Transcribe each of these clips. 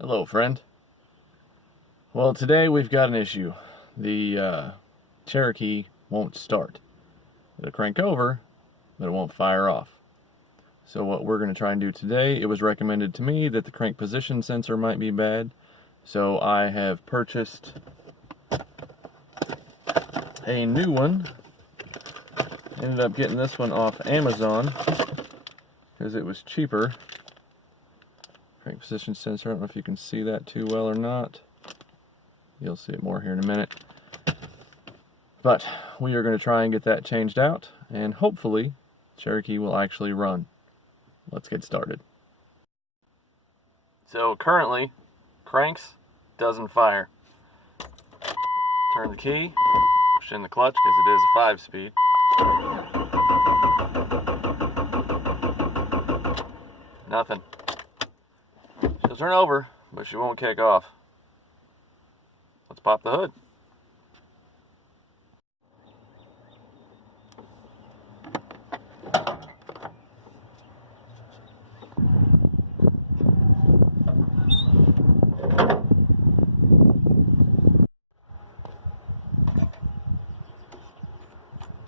Hello, friend. Well, today we've got an issue. The Cherokee won't start. It'll crank over, but it won't fire off. So what we're going to try and do today, it was recommended to me that the crank position sensor might be bad. So I have purchased a new one. Ended up getting this one off Amazon because it was cheaper. Crank position sensor, I don't know if you can see that too well or not. You'll see it more here in a minute. But we are going to try and get that changed out, and hopefully Cherokee will actually run. Let's get started. So currently, cranks, doesn't fire. Turn the key, push in the clutch because it is a 5-speed. Nothing. She'll turn over, but she won't kick off. Let's pop the hood.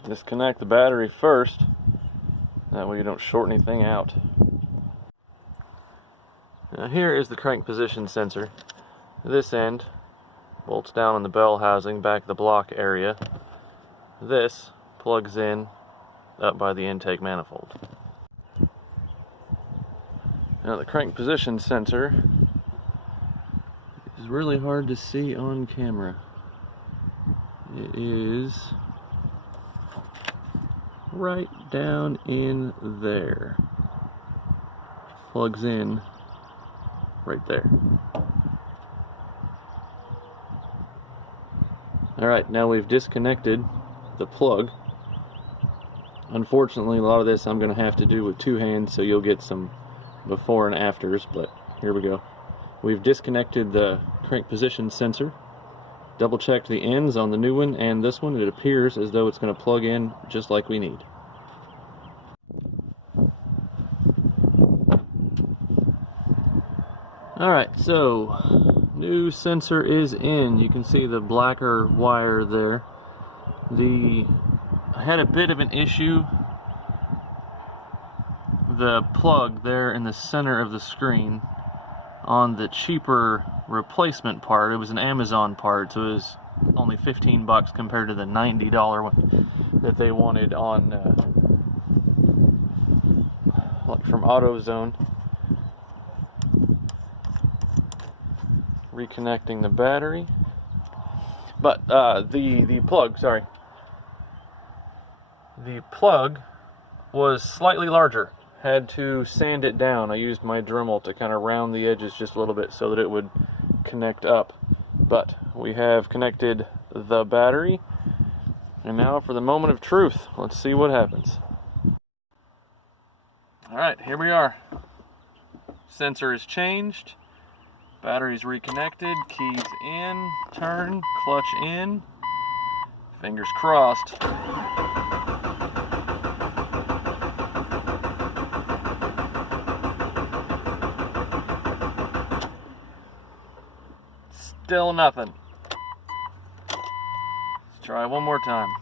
Disconnect the battery first, that way you don't short anything out. Now here is the crank position sensor. This end bolts down on the bell housing back of the block area. This plugs in up by the intake manifold. Now the crank position sensor is really hard to see on camera. It is right down in there. Plugs in right there. Alright, now we've disconnected the plug. Unfortunately, a lot of this I'm going to have to do with two hands, so you'll get some before and afters, but here we go. We've disconnected the crank position sensor, double checked the ends on the new one and this one. It appears as though it's going to plug in just like we need. Alright, so new sensor is in. You can see the blacker wire there. I had a bit of an issue. The plug there in the center of the screen on the cheaper replacement part, it was an Amazon part, so it was only 15 bucks compared to the $90 one that they wanted on like from AutoZone. Reconnecting the battery, but the plug was slightly larger. Had to sand it down. I used my Dremel to kind of round the edges just a little bit so that it would connect up. But we have connected the battery, and now for the moment of truth. Let's see what happens. Alright, here we are. Sensor is changed. Battery's reconnected, keys in, turn, clutch in, fingers crossed. Still nothing. Let's try one more time.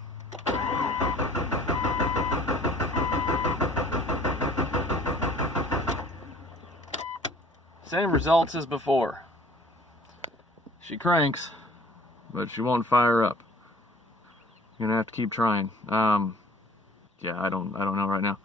Same results as before. She cranks, but she won't fire up. You're gonna have to keep trying. Yeah, I don't know right now.